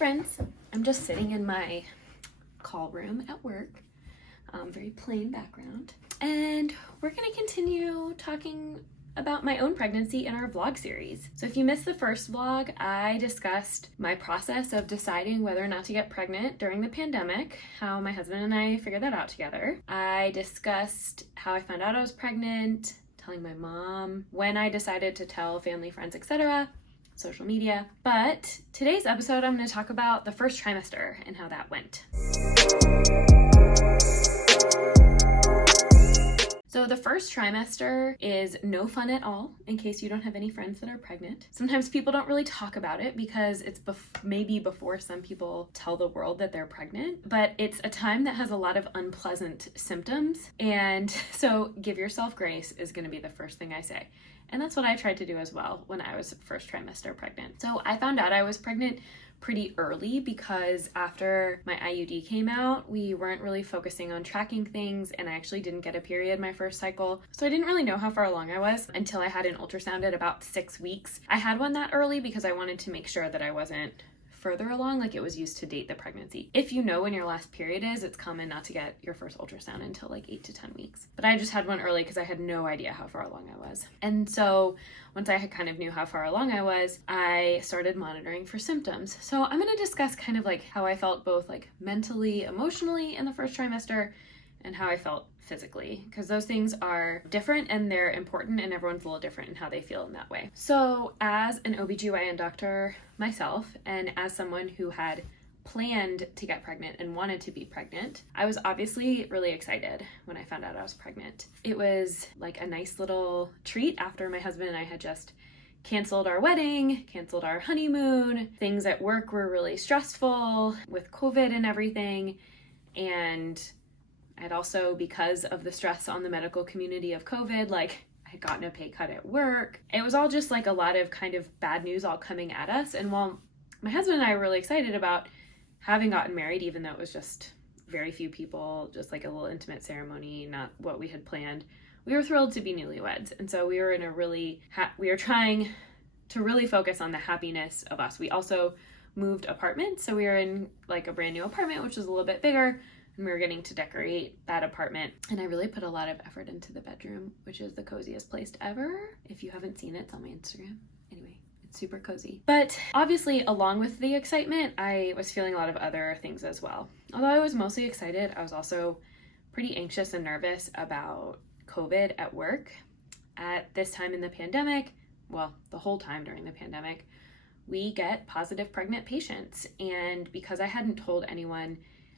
friends, I'm just sitting in my call room at work, very plain background, and we're going to continue talking about my own pregnancy in our vlog series. So if you missed the first vlog, I discussed my process of deciding whether or not to get pregnant during the pandemic, how my husband and I figured that out together. I discussed how I found out I was pregnant, telling my mom, when I decided to tell family, friends, etc., social media. But today's episode, I'm going to talk about the first trimester and how that went. So the first trimester is no fun at all, in case you don't have any friends that are pregnant. Sometimes people don't really talk about it because it's maybe before some people tell the world that they're pregnant, but it's a time that has a lot of unpleasant symptoms. And so give yourself grace is going to be the first thing I say. And that's what I tried to do as well when I was first trimester pregnant. So I found out I was pregnant pretty early because after my IUD came out, we weren't really focusing on tracking things, and I actually didn't get a period my first cycle. So I didn't really know how far along I was until I had an ultrasound at about 6 weeks. I had one that early because I wanted to make sure that I wasn't further along, like it was used to date the pregnancy. If you know when your last period is, it's common not to get your first ultrasound until like 8 to 10 weeks. But I just had one early because I had no idea how far along I was. And so once I had kind of knew how far along I was, I started monitoring for symptoms. So I'm going to discuss kind of like how I felt both like mentally, emotionally in the first trimester and how I felt physically, because those things are different and they're important, and everyone's a little different in how they feel in that way. So as an OBGYN doctor myself, and as someone who had planned to get pregnant and wanted to be pregnant, I was obviously really excited when I found out I was pregnant. It was like a nice little treat after my husband and I had just canceled our wedding, canceled our honeymoon. Things at work were really stressful with COVID and everything, and I'd also, because of the stress on the medical community of COVID, like I had gotten a pay cut at work. It was all just like a lot of kind of bad news all coming at us. And while my husband and I were really excited about having gotten married, even though it was just very few people, just like a little intimate ceremony, not what we had planned, we were thrilled to be newlyweds. And so we were in a really, we were trying to really focus on the happiness of us. We also moved apartments. So we were in like a brand new apartment, which was a little bit bigger. And we were getting to decorate that apartment. And I really put a lot of effort into the bedroom, which is the coziest place ever. If you haven't seen it, it's on my Instagram. Anyway, it's super cozy. But obviously, along with the excitement, I was feeling a lot of other things as well. Although I was mostly excited, I was also pretty anxious and nervous about COVID at work. At this time in the pandemic, well, the whole time during the pandemic, we get positive pregnant patients. And because I hadn't told anyone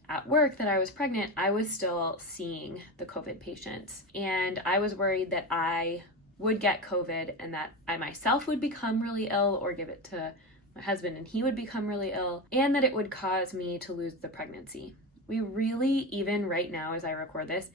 at work that I was pregnant, I was still seeing the COVID patients. And I was worried that I would get COVID and that I myself would become really ill or give it to my husband and he would become really ill, and that it would cause me to lose the pregnancy. We really, even right now as I record this,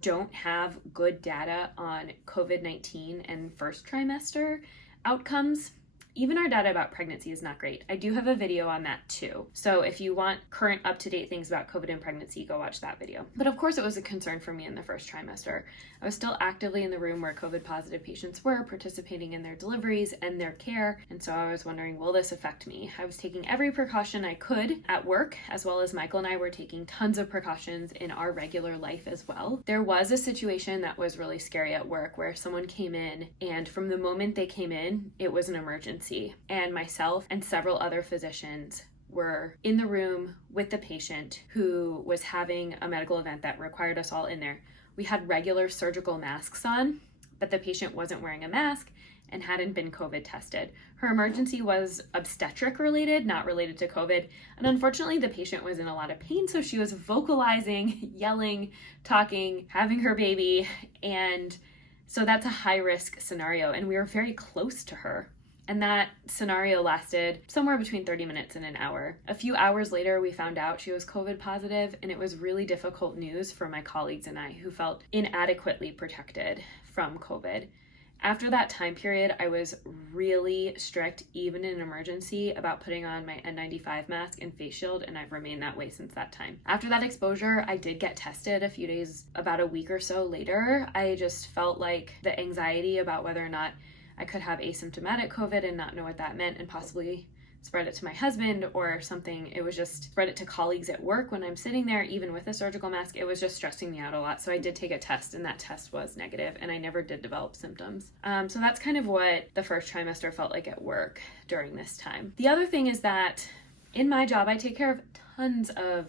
don't have good data on COVID-19 and first trimester outcomes. Even our data about pregnancy is not great. I do have a video on that too. So if you want current up-to-date things about COVID and pregnancy, go watch that video. But of course it was a concern for me in the first trimester. I was still actively in the room where COVID positive patients were, participating in their deliveries and their care. And so I was wondering, will this affect me? I was taking every precaution I could at work, as well as Michael and I were taking tons of precautions in our regular life as well. There was a situation that was really scary at work where someone came in, and from the moment they came in, it was an emergency. And myself and several other physicians were in the room with the patient who was having a medical event that required us all in there. We had regular surgical masks on, but the patient wasn't wearing a mask and hadn't been COVID tested. Her emergency was obstetric related, not related to COVID. And unfortunately, the patient was in a lot of pain, so she was vocalizing, yelling, talking, having her baby. And so that's a high risk scenario. And we were very close to her. And that scenario lasted somewhere between 30 minutes and an hour. A few hours later, we found out she was COVID positive, and it was really difficult news for my colleagues and I who felt inadequately protected from COVID. After that time period, I was really strict, even in an emergency, about putting on my N95 mask and face shield, and I've remained that way since that time. After that exposure, I did get tested a few days, about a week or so later. I just felt like the anxiety about whether or not I could have asymptomatic COVID and not know what that meant, and possibly spread it to my husband or something. It was just spread it to colleagues at work when I'm sitting there, even with a surgical mask. It was just stressing me out a lot. So I did take a test, and that test was negative, and I never did develop symptoms. So that's kind of what the first trimester felt like at work during this time. The other thing is that in my job, I take care of tons of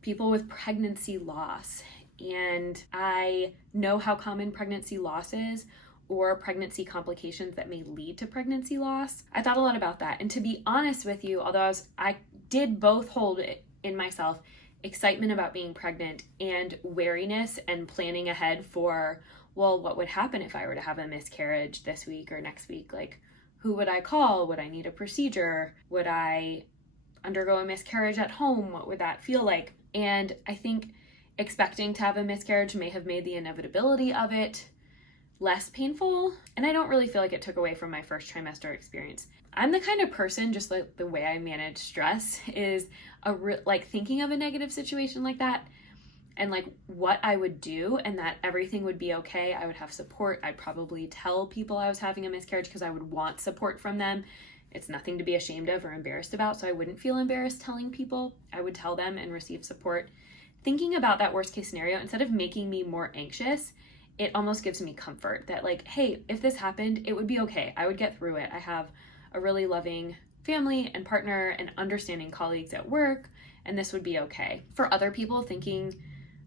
people with pregnancy loss, and I know how common pregnancy loss is, or pregnancy complications that may lead to pregnancy loss. I thought a lot about that. And to be honest with you, although I did both hold it in myself, excitement about being pregnant and wariness and planning ahead for, well, what would happen if I were to have a miscarriage this week or next week? Like, who would I call? Would I need a procedure? Would I undergo a miscarriage at home? What would that feel like? And I think expecting to have a miscarriage may have made the inevitability of it less painful, and I don't really feel like it took away from my first trimester experience. I'm the kind of person, just like the way I manage stress is like thinking of a negative situation like that and like what I would do, and that everything would be okay. I would have support. I'd probably tell people I was having a miscarriage because I would want support from them. It's nothing to be ashamed of or embarrassed about, so I wouldn't feel embarrassed telling people. I would tell them and receive support. Thinking about that worst case scenario, instead of making me more anxious, it almost gives me comfort that like, hey, if this happened, it would be okay. I would get through it. I have a really loving family and partner and understanding colleagues at work, and this would be okay. For other people, thinking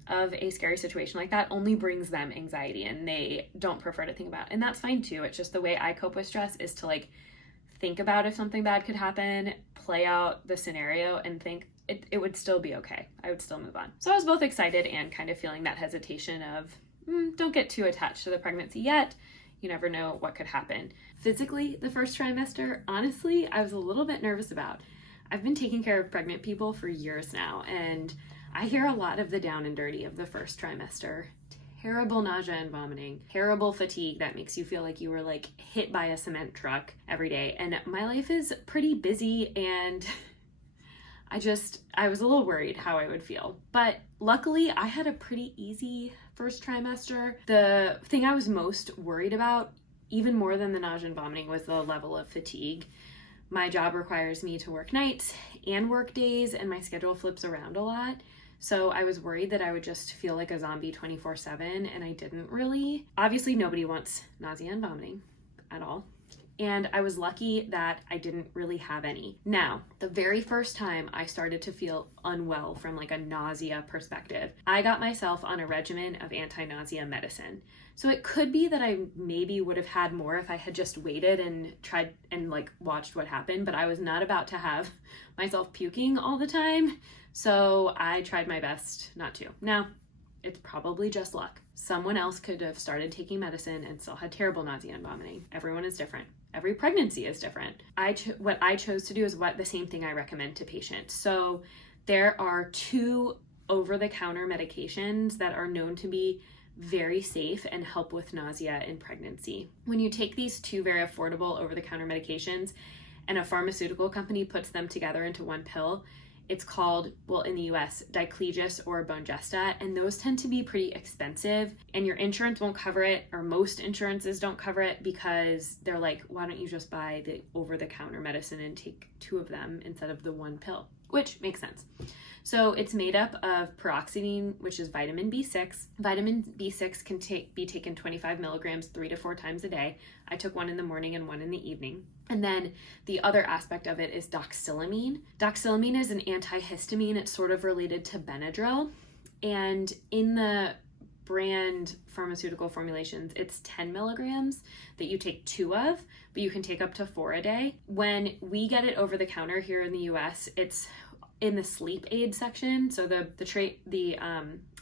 of a scary situation like that only brings them anxiety, and they don't prefer to think about it. And that's fine too. It's just the way I cope with stress is to like think about if something bad could happen, play out the scenario, and think it would still be okay. I would still move on. So I was both excited and kind of feeling that hesitation of, don't get too attached to the pregnancy yet. You never know what could happen. Physically, the first trimester, honestly, I was a little bit nervous about. I've been taking care of pregnant people for years now, and I hear a lot of the down and dirty of the first trimester. Terrible nausea and vomiting, terrible fatigue that makes you feel like you were like hit by a cement truck every day. And my life is pretty busy, and I was a little worried how I would feel. But luckily, I had a pretty easy first trimester. The thing I was most worried about, even more than the nausea and vomiting, was the level of fatigue. My job requires me to work nights and work days, and my schedule flips around a lot. So I was worried that I would just feel like a zombie 24/7, and I didn't really. Obviously, nobody wants nausea and vomiting at all. And I was lucky that I didn't really have any. Now, the very first time I started to feel unwell from like a nausea perspective, I got myself on a regimen of anti-nausea medicine. So it could be that I maybe would have had more if I had just waited and tried and like watched what happened, but I was not about to have myself puking all the time. So I tried my best not to. Now, it's probably just luck. Someone else could have started taking medicine and still had terrible nausea and vomiting. Everyone is different. Every pregnancy is different. What I chose to do is the same thing I recommend to patients. So there are 2 over-the-counter medications that are known to be very safe and help with nausea in pregnancy. When you take these 2 very affordable over-the-counter medications and a pharmaceutical company puts them together into one pill, it's called, well, in the US, Diclegis or Bonjesta, and those tend to be pretty expensive, and your insurance won't cover it, or most insurances don't cover it, because they're like, why don't you just buy the over-the-counter medicine and take 2 of them instead of the 1 pill, which makes sense. So it's made up of peroxidine, which is vitamin B6. Vitamin B6 can be taken 25 milligrams 3 to 4 times a day. I took 1 in the morning and 1 in the evening. And then the other aspect of it is Doxylamine. Doxylamine is an antihistamine. It's sort of related to Benadryl. And in the brand pharmaceutical formulations, it's 10 milligrams that you take 2 of, but you can take up to 4 a day. When we get it over the counter here in the US, it's in the sleep aid section. So the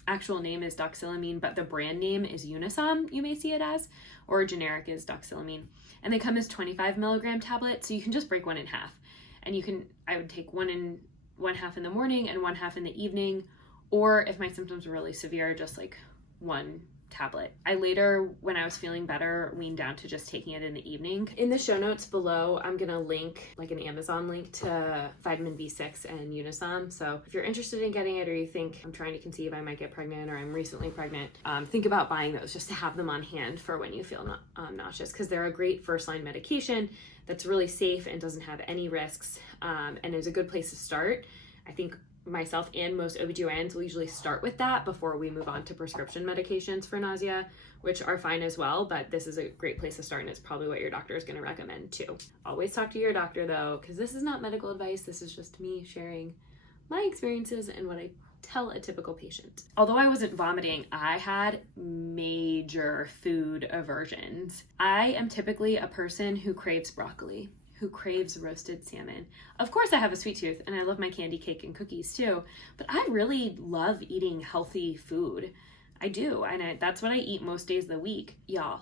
actual name is Doxylamine, but the brand name is Unisom, you may see it as, or generic is Doxylamine. And they come as 25 milligram tablets, so you can just break 1 in half. And I would take 1 half in the morning and 1 half in the evening, or if my symptoms were really severe, just like 1 tablet. I later, when I was feeling better, weaned down to just taking it in the evening. In the show notes below, I'm gonna link like an Amazon link to vitamin B6 and Unisom. So if you're interested in getting it, or you think I'm trying to conceive, I might get pregnant, or I'm recently pregnant, think about buying those just to have them on hand for when you feel nauseous, because they're a great first line medication that's really safe and doesn't have any risks, and is a good place to start. I think myself and most OBGYNs will usually start with that before we move on to prescription medications for nausea, which are fine as well, but this is a great place to start, and it's probably what your doctor is going to recommend too. Always talk to your doctor though, because this is not medical advice. This is just me sharing my experiences and what I tell a typical patient. Although I wasn't vomiting, I had major food aversions. I am typically a person who craves broccoli, who craves roasted salmon. Of course I have a sweet tooth and I love my candy, cake, and cookies too, but I really love eating healthy food. I do, and that's what I eat most days of the week. Y'all,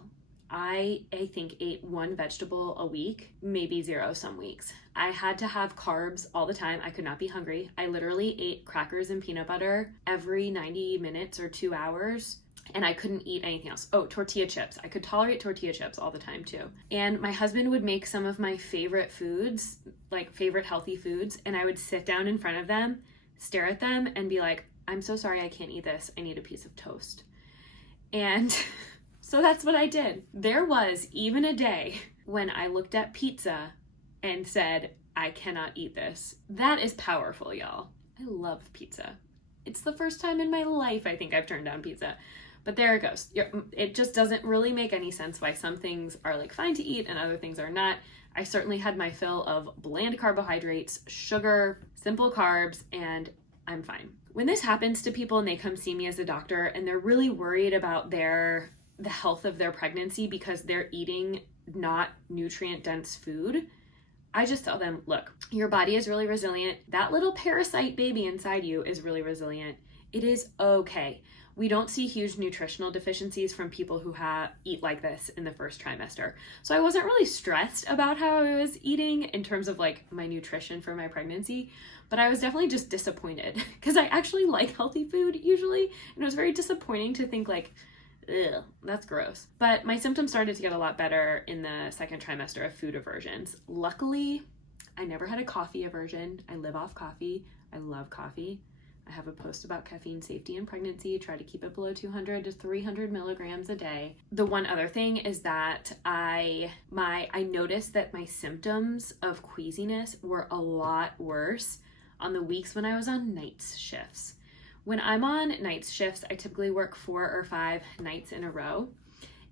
I think ate one vegetable a week, maybe 0 some weeks. I had to have carbs all the time. I could not be hungry. I literally ate crackers and peanut butter every 90 minutes or 2 hours, and I couldn't eat anything else. Oh, tortilla chips. I could tolerate tortilla chips all the time too. And my husband would make some of my favorite foods, like favorite healthy foods, and I would sit down in front of them, stare at them, and be like, I'm so sorry, I can't eat this. I need a piece of toast. And so that's what I did. There was even a day when I looked at pizza and said, I cannot eat this. That is powerful, y'all. I love pizza. It's the first time in my life I think I've turned down pizza. But there it goes. It just doesn't really make any sense why some things are like fine to eat and other things are not. I certainly had my fill of bland carbohydrates, sugar, simple carbs, and I'm fine. When this happens to people and they come see me as a doctor and they're really worried about the health of their pregnancy because they're eating not nutrient dense food, I just tell them, look, your body is really resilient. That little parasite baby inside you is really resilient. It is okay. We don't see huge nutritional deficiencies from people who eat like this in the first trimester. So I wasn't really stressed about how I was eating in terms of like my nutrition for my pregnancy, but I was definitely just disappointed because I actually like healthy food usually. And it was very disappointing to think like, ugh, that's gross. But my symptoms started to get a lot better in the second trimester of food aversions. Luckily, I never had a coffee aversion. I live off coffee. I love coffee. I have a post about caffeine safety in pregnancy. Try to keep it below 200 to 300 milligrams a day. The one other thing is that I noticed that my symptoms of queasiness were a lot worse on the weeks when I was on night shifts. When I'm on night shifts, I typically work 4 or 5 nights in a row.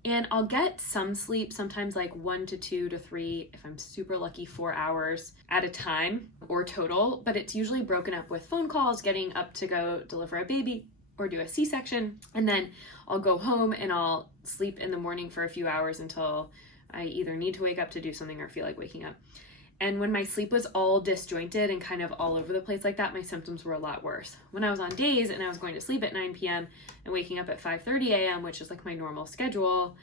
And I'll get some sleep, sometimes like 1 to 2 to 3, if I'm super lucky, 4 hours at a time or total, but it's usually broken up with phone calls, getting up to go deliver a baby or do a C-section. And then I'll go home and I'll sleep in the morning for a few hours until I either need to wake up to do something or feel like waking up. And when my sleep was all disjointed and kind of all over the place like that, my symptoms were a lot worse. When I was on days and I was going to sleep at 9 p.m. and waking up at 5:30 a.m., which is like my normal schedule,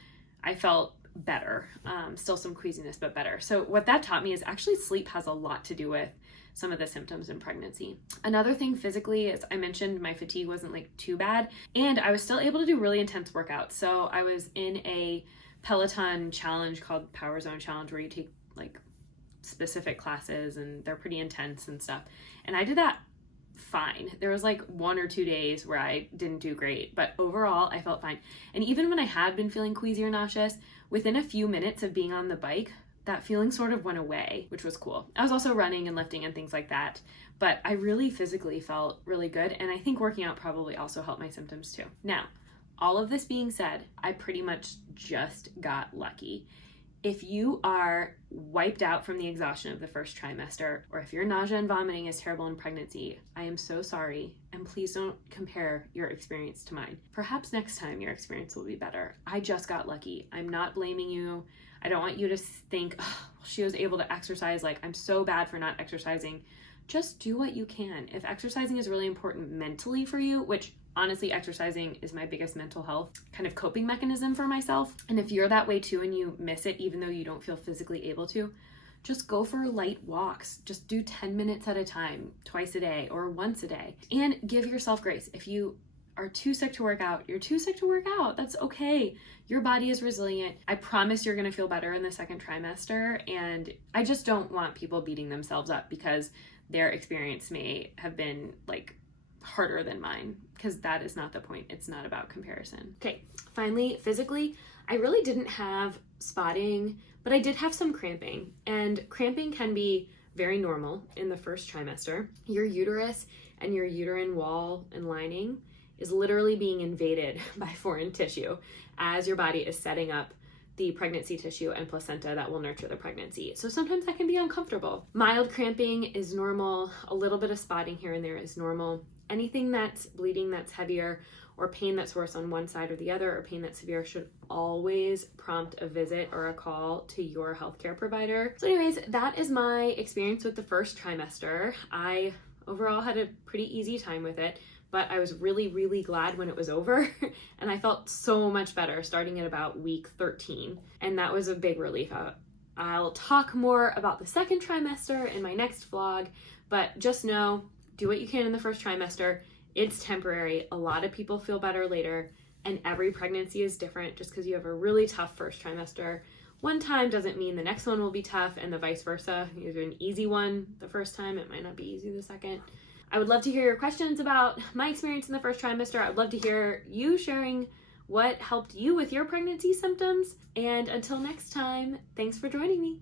I felt better. Still some queasiness, but better. So what that taught me is actually sleep has a lot to do with some of the symptoms in pregnancy. Another thing physically, as I mentioned, my fatigue wasn't like too bad, and I was still able to do really intense workouts. So I was in a Peloton challenge called Power Zone Challenge, where you take like specific classes and they're pretty intense and stuff. And I did that fine. There was like 1 or 2 days where I didn't do great, but overall I felt fine. And even when I had been feeling queasy or nauseous, within a few minutes of being on the bike, that feeling sort of went away, which was cool. I was also running and lifting and things like that, but I really physically felt really good. And I think working out probably also helped my symptoms too. Now, all of this being said, I pretty much just got lucky. If you are wiped out from the exhaustion of the first trimester, or if your nausea and vomiting is terrible in pregnancy, I am so sorry, and please don't compare your experience to mine. Perhaps next time your experience will be better. I just got lucky. I'm not blaming you. I don't want you to think, oh, she was able to exercise, like I'm so bad for not exercising. Just do what you can. If exercising is really important mentally for you, which honestly, exercising is my biggest mental health kind of coping mechanism for myself. And if you're that way too and you miss it, even though you don't feel physically able to, just go for light walks. Just do 10 minutes at a time, twice a day or once a day. And give yourself grace. If you are too sick to work out, you're too sick to work out. That's okay. Your body is resilient. I promise you're going to feel better in the second trimester. And I just don't want people beating themselves up because their experience may have been like harder than mine, because that is not the point. It's not about comparison. Okay, finally, physically, I really didn't have spotting, but I did have some cramping. And cramping can be very normal in the first trimester. Your uterus and your uterine wall and lining is literally being invaded by foreign tissue as your body is setting up the pregnancy tissue and placenta that will nurture the pregnancy. So sometimes that can be uncomfortable. Mild cramping is normal. A little bit of spotting here and there is normal. Anything that's bleeding that's heavier, or pain that's worse on one side or the other, or pain that's severe, should always prompt a visit or a call to your healthcare provider. So anyways, that is my experience with the first trimester. I overall had a pretty easy time with it, but I was really, really glad when it was over. And I felt so much better starting at about week 13. And that was a big relief. I'll talk more about the second trimester in my next vlog, but just know, do what you can in the first trimester. It's temporary. A lot of people feel better later, and every pregnancy is different. Just because you have a really tough first trimester one time doesn't mean the next one will be tough, and the vice versa. You do an easy one the first time, it might not be easy the second. I would love to hear your questions about my experience in the first trimester. I'd love to hear you sharing what helped you with your pregnancy symptoms. And until next time, thanks for joining me.